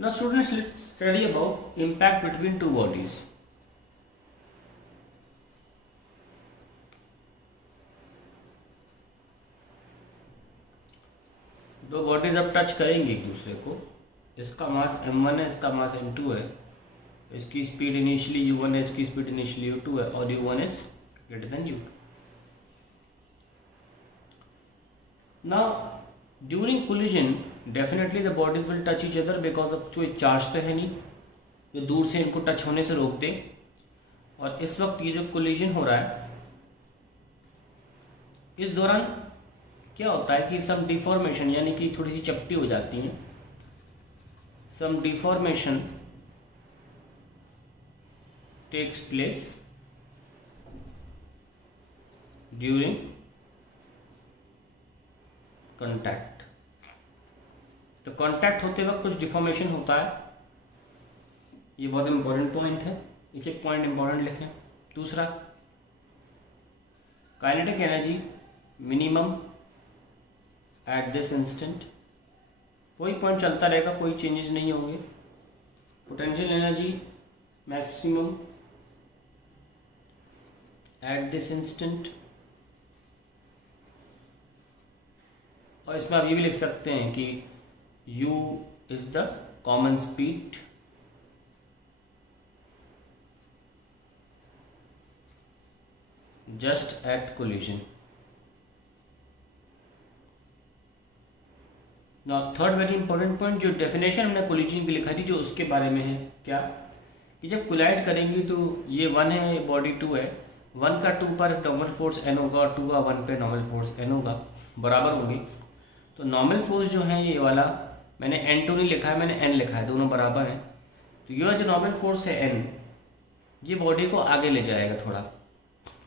Now students, let's study about impact between two bodies. दो bodies अब touch करेंगी एक दूसरे को. इसका मास m1 है, इसका मास m2 है. इसकी स्पीड इनिशियली u1 है, इसकी स्पीड इनिशियली u2 है और u1 is greater than u2. Now during collision definitely the bodies will touch each other because of कोई चार्ज तो है नहीं जो दूर से इनको टच होने से रोक दे. और इस वक्त ये जो कोलिजन हो रहा है इस दौरान क्या होता है कि सम डिफॉर्मेशन यानी कि थोड़ी सी चपटी हो जाती है. Some deformation takes place during contact. तो कॉन्टैक्ट होते वक्त कुछ डिफॉर्मेशन होता है. ये बहुत इंपॉर्टेंट पॉइंट है, एक एक पॉइंट इंपॉर्टेंट लिखें. दूसरा, kinetic energy minimum at this instant. कोई पॉइंट चलता रहेगा, कोई चेंजेस नहीं होंगे. Potential energy maximum at this instant. और इसमें आप ये भी लिख सकते हैं कि u is the common speed just at collision. Now third very important point, जो डेफिनेशन हमने कोलिजन की लिखा थी जो उसके बारे में है क्या कि जब कोलाइड करेंगी तो ये 1 है, ये बॉडी 2 है. 1 का 2 पर नॉर्मल फोर्स n होगा और 2 का 1 पे नॉर्मल फोर्स n होगा, बराबर होगी. तो नॉर्मल फोर्स जो है ये वाला मैंने n2 नहीं लिखा है, मैंने n लिखा है, दोनों बराबर हैं. तो ये वाला जो नॉर्मल फोर्स है n ये बॉडी को आगे ले जाएगा थोड़ा.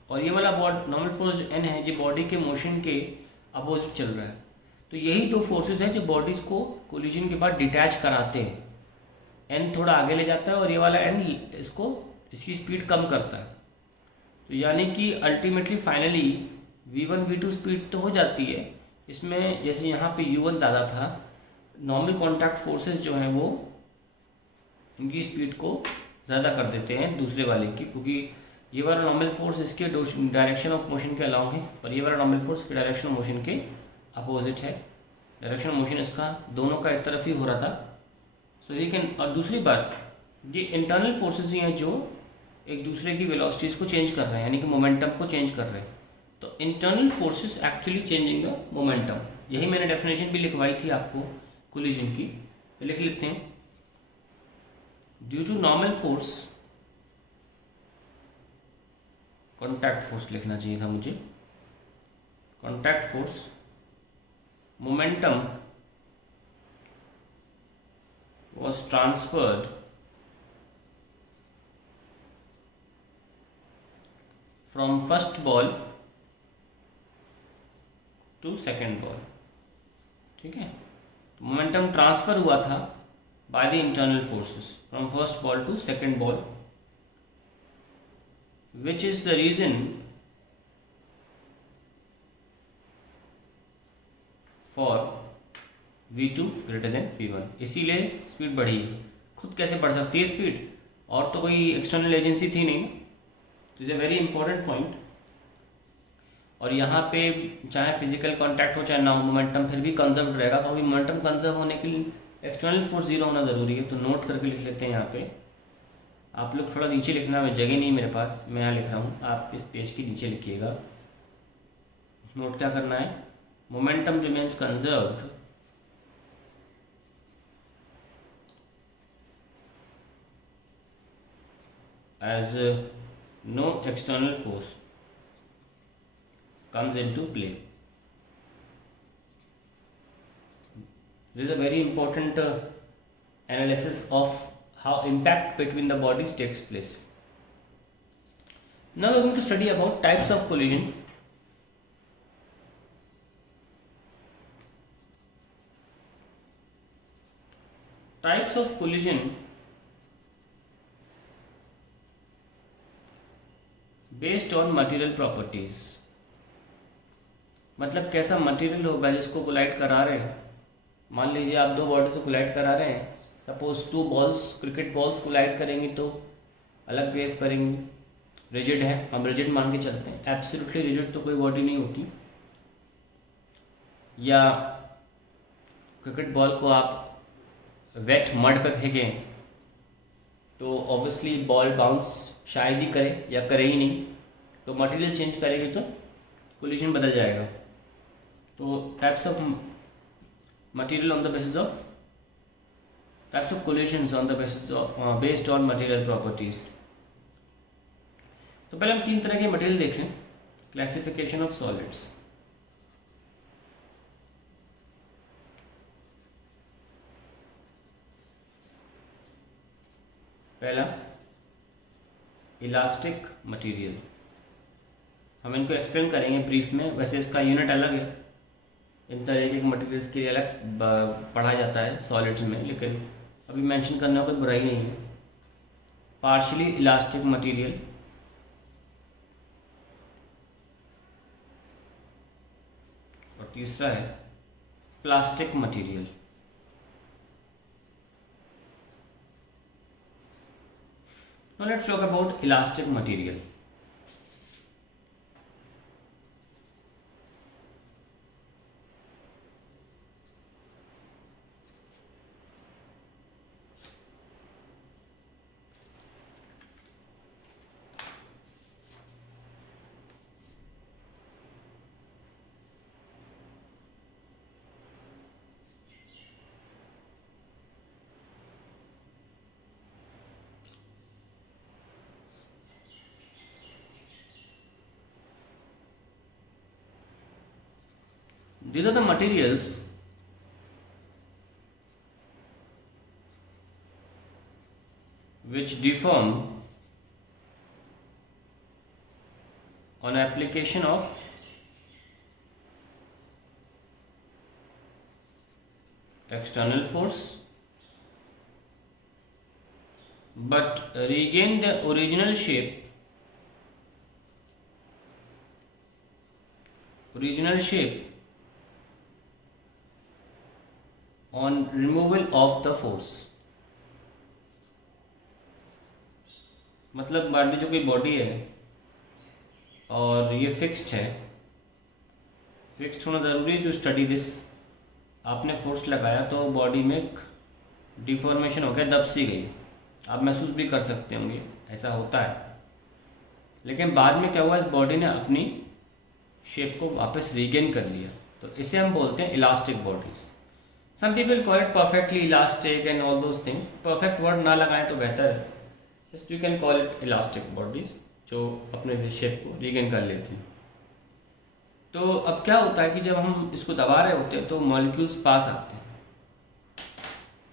और ये वाला नॉर्मल फोर्स जो n है ये बॉडी के मोशन के अपोजिट चल रहा है. तो यही दो फोर्सेस हैं जो बॉडीज को कोलिजन के बाद डिटैच कराते हैं. n थोड़ा आगे ले जाता है और ये वाला n इसकी स्पीड कम करता है. तो यानी कि ultimately finally v1 v2 speed तो हो जाती है इसमें. जैसे यहाँ पे u1 ज़्यादा था, नॉर्मल कॉन्टैक्ट फोर्सेस जो हैं वो इनकी स्पीड को ज़्यादा कर देते हैं दूसरे वाले की, क्योंकि ये वाला नॉर्मल फोर्स इसके डायरेक्शन ऑफ मोशन के अलाउंग है और ये वाला नॉर्मल फोर्स के डायरेक्शन ऑफ मोशन के अपोजिट है. डायरेक्शन ऑफ मोशन इसका दोनों का एक तरफ ही हो रहा था. सो ये कैन. और दूसरी बात, ये इंटरनल फोर्सेस ही हैं जो एक दूसरे की वेलोसिटीज़ को चेंज कर रहे हैं, यानी कि मोमेंटम को चेंज कर रहे हैं. तो internal forces actually changing the momentum. यही मैंने डेफिनेशन भी लिखवाई थी आपको कोलिजन की. तो लिख लेते हैं, due to normal force, contact force लिखना चाहिए था मुझे, contact force momentum was transferred from first ball to second ball. ठीक है, तो मोमेंटम ट्रांसफर हुआ था by the internal forces from first ball to second ball, which is the reason for v2 greater than v1. इसीलिए speed बढ़ी है. खुद कैसे बढ़ सकती है स्पीड, और तो कोई एक्सटर्नल एजेंसी थी नहीं. तो is a very important point. और यहाँ पे चाहे फिजिकल कांटेक्ट हो चाहे ना हो, मोमेंटम फिर भी कंजर्व रहेगा, क्योंकि मोमेंटम कंजर्व होने के लिए एक्सटर्नल फोर्स 0 होना ज़रूरी है. तो नोट करके लिख लेते हैं यहाँ पे. आप लोग थोड़ा नीचे लिखना, जगह नहीं मेरे पास, मैं यहाँ लिख रहा हूँ, आप इस पेज के नीचे लिखिएगा. नोट क्या करना है, momentum remains conserved as no external force comes into play. This is a very important analysis of how impact between the bodies takes place. Now we are going to study about types of collision. Types of collision based on material properties. मतलब कैसा material होगा जिसको collide करा रहे हैं. मान लीजिए आप दो बॉडी से कोलाइड करा रहे हैं, suppose two balls, cricket balls collide करेंगी तो अलग बिहेव करेंगी। रिजिड है, हम रिजिड मान के चलते हैं, एब्सोल्युटली रिजिड तो कोई बॉडी नहीं होती। या क्रिकेट बॉल को आप वेट मड पे फेंकें तो ऑब्वियसली बॉल बाउंस शायद ही करे या करे ही नहीं, तो मटेरियल चेंज करेगी तो कोलिजन बदल जाएगा। तो types of material on the basis of types of collisions on the basis of based on material properties. तो पहले हम 3 तरह के मटेरियल देख लें। Classification of solids. पहला इलास्टिक मटेरियल, हम इनको एक्सप्लेन करेंगे ब्रीफ में, वैसे इसका यूनिट अलग है, इन तरह के मटेरियल्स के लिए अलग पढ़ा जाता है सॉलिड्स में, लेकिन अभी मेंशन करने का कोई बुराई नहीं है। पार्शियली इलास्टिक मटेरियल, और तीसरा है plastic material. Now let's talk about elastic material. These are the materials which deform on application of external force but regain the original shape on removal of the force। मतलब मान लीजिए कोई body है और ये फिक्स्ड है, fixed होना ज़रूरी है टू स्टडी दिस। आपने फोर्स लगाया तो बॉडी में डिफॉर्मेशन हो गया, दब सी गई, आप महसूस भी कर सकते होंगे, ऐसा होता है। लेकिन बाद में क्या हुआ, इस बॉडी ने अपनी शेप को वापस रीगेन कर लिया, तो इसे हम बोलते हैं elastic bodies. Some people call it perfectly elastic and all those things. Perfect word ना लगाएं तो बेहतर है, just you can call it elastic bodies, जो अपने शेप को रीगेन कर लेती हैं। तो अब क्या होता है कि जब हम इसको दबा रहे होते हैं तो मॉलिक्यूल्स पास आते हैं।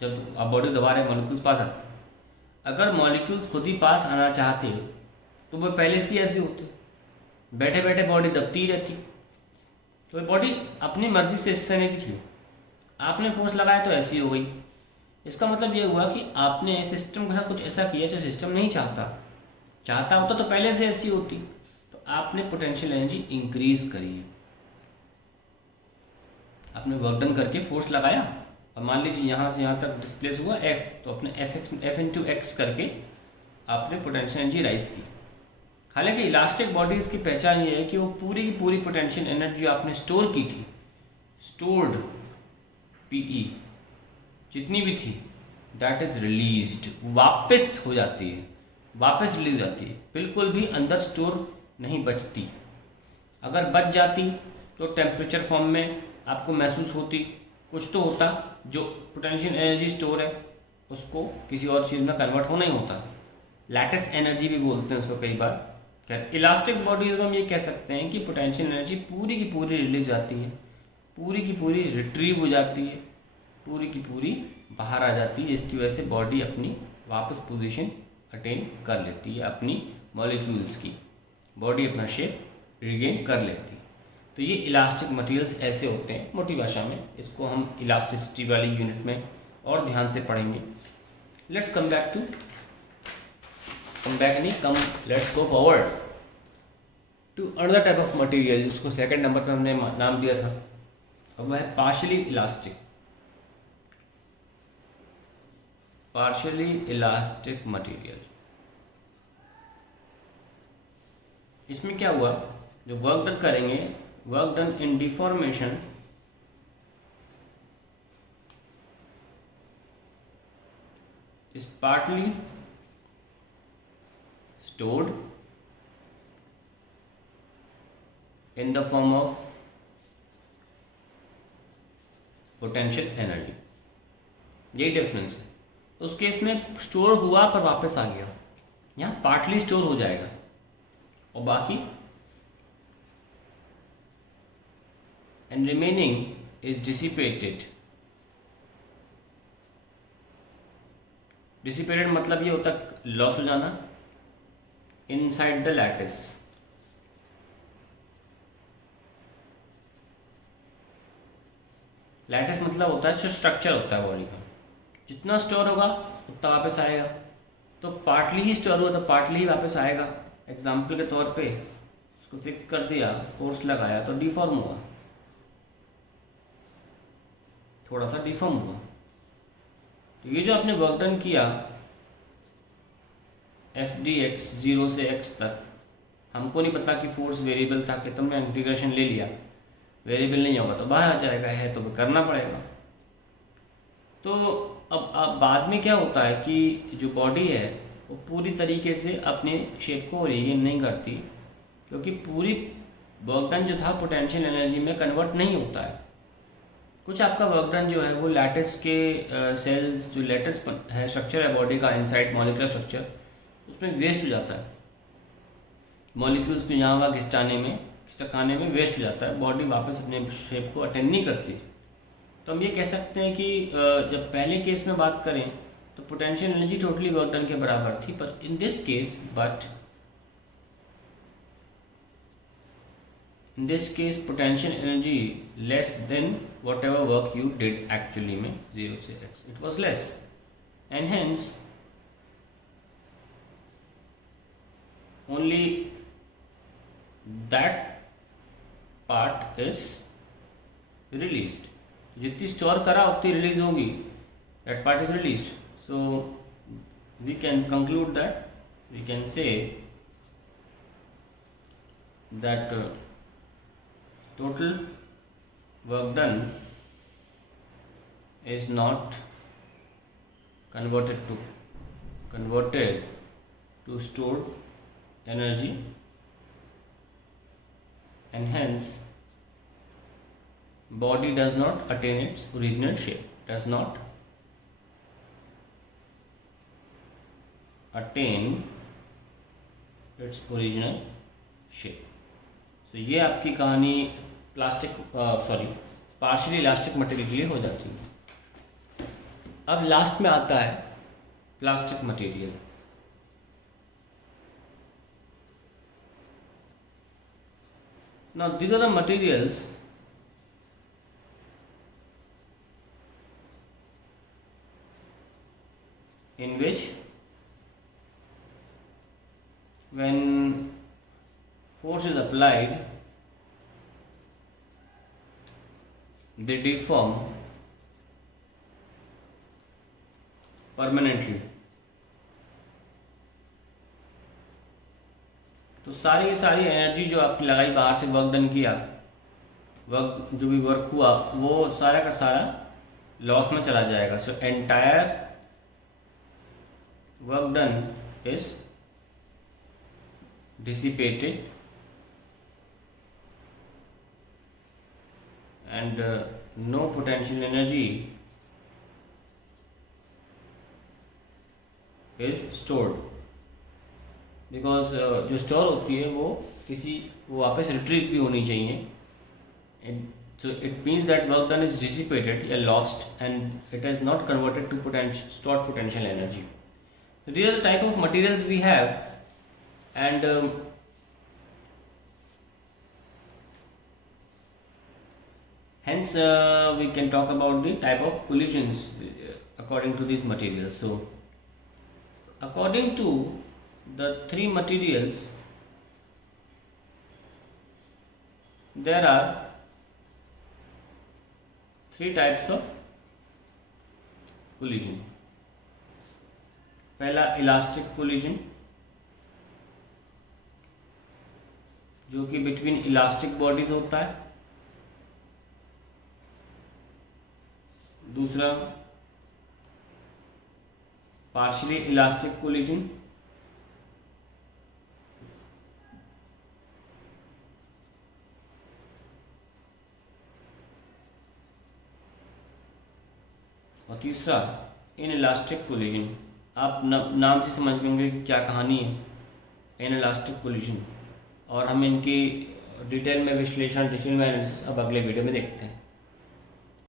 जब आप बॉडी दबा रहे हैं मॉलिक्यूल्स पास आते हैं। अगर मॉलिक्यूल्स खुद ही पास आना चाहते तो वो पहले से ऐसे होते, बैठे बैठे बॉडी दबती ही रहती। तो बॉडी अपनी मर्जी से इस तरह की थी, आपने फोर्स लगाया तो ऐसी हो गई। इसका मतलब ये हुआ कि आपने सिस्टम के साथ कुछ ऐसा किया जो सिस्टम नहीं चाहता होता तो पहले से ऐसी होती। तो आपने पोटेंशियल एनर्जी इंक्रीज करी है, आपने वर्क डन करके फोर्स लगाया, और मान लीजिए यहाँ से यहाँ तक डिस्प्लेस हुआ F, तो अपने F इंटू एक्स करके आपने पोटेंशियल एनर्जी राइज की। हालांकि इलास्टिक बॉडीज की पहचान ये है कि वो पूरी की पूरी पोटेंशियल एनर्जी आपने स्टोर की थी, स्टोर्ड PE जितनी भी थी, दैट इज रिलीज्ड, वापस हो जाती है, वापस रिलीज जाती है, बिल्कुल भी अंदर स्टोर नहीं बचती। अगर बच जाती तो टेम्परेचर फॉर्म में आपको महसूस होती, कुछ तो होता, जो पोटेंशियल एनर्जी स्टोर है उसको किसी और चीज़ में कन्वर्ट होना ही होता। लैटिस एनर्जी भी बोलते हैं उसको कई बार। खैर इलास्टिक बॉडीज में हम ये कह सकते हैं कि पोटेंशियल एनर्जी पूरी की पूरी रिलीज जाती है, पूरी की पूरी रिट्रीव हो जाती है, पूरी की पूरी बाहर आ जाती है। इसकी वजह से बॉडी अपनी वापस पोजीशन अटेन कर लेती है, अपनी मॉलिक्यूल्स की बॉडी अपना शेप रिगेन कर लेती है। तो ये इलास्टिक मटेरियल्स ऐसे होते हैं मोटी भाषा में। इसको हम इलास्टिसिटी वाली यूनिट में और ध्यान से पढ़ेंगे। Let's let's go forward to another type of material, जिसको सेकंड नंबर पे हमने नाम दिया था, अब वह है partially elastic. Partially elastic material. इसमें क्या हुआ, जो वर्क डन करेंगे, work done in deformation is partly stored in the form of potential energy. यही डिफरेंस है। उस केस में स्टोर हुआ पर वापस आ गया, यहाँ पार्टली स्टोर हो जाएगा और बाकी and remaining is dissipated. Dissipated मतलब ये होता है लॉस हो जाना इनसाइड द लैटिस। लैटिस मतलब होता है जो स्ट्रक्चर होता है बॉडी का, जितना स्टोर होगा उतना वापस आएगा। तो पार्टली ही स्टोर हुआ तो पार्टली ही वापस आएगा। एग्जाम्पल के तौर पे उसको फिक्स कर दिया, फोर्स लगाया तो डिफॉर्म हुआ, थोड़ा सा डिफॉर्म हुआ। तो ये जो आपने वर्क डन किया एफ डी एक्स 0 से x तक, हमको नहीं पता कि फोर्स वेरिएबल था कि तुमने इंटीग्रेशन ले लिया, वेरिएबल नहीं होगा तो बाहर आ जाएगा, है तो करना पड़ेगा। तो अब बाद में क्या होता है कि जो बॉडी है वो पूरी तरीके से अपने शेप को रीगेन नहीं करती, क्योंकि पूरी वर्क डन जो था पोटेंशियल एनर्जी में कन्वर्ट नहीं होता है। कुछ आपका वर्क डन जो है वो लैटिस के सेल्स, जो लैटिस है स्ट्रक्चर है बॉडी का, इनसाइड मॉलिक्यूलर स्ट्रक्चर, उसमें वेस्ट हो जाता है। मॉलिक्यूल्स को यहाँ वहाँ खिसकाने में वेस्ट हो जाता है, बॉडी वापस अपने शेप को अटेंड नहीं करती। तो हम ये कह सकते हैं कि जब पहले केस में बात करें तो potential energy totally work done के बराबर थी, पर in this case potential energy less than what ever work you did actually में 0 से x, it was less and hence only that part is released। जितनी स्टोर करा उतनी रिलीज होगी, that part is released। So we can conclude that, we can say that total work done is not converted to stored energy, and hence body does not attain its original shape, does not attain its original shape। तो ये आपकी कहानी partially elastic material के लिए हो जाती है। अब लास्ट में आता है plastic material. Now these are the materials in which when force is applied they deform permanently। तो सारी की सारी एनर्जी जो आपकी लगाई, बाहर से वर्क डन किया, जो भी वर्क हुआ वो सारा का सारा लॉस में चला जाएगा। So entire work done is dissipated and no potential energy is stored, because जो स्टोर होती है वो वापस रिट्रीव भी होनी चाहिए। So it means that work done is dissipated या lost and it is not converted to stored potential energy. These are the type of materials we have, and hence we can talk about the type of collisions according to these materials. So according to the three materials, there are three types of collision. पहला elastic collision, जो कि between elastic bodies होता है। दूसरा partially elastic collision, और तीसरा in elastic collision. आप नाम से समझ लेंगे क्या कहानी है इन इलास्टिक कोलिजन, और हम इनकी डिटेल में विश्लेषण, डिटेल में एनालिसिस अब अगले वीडियो में देखते हैं।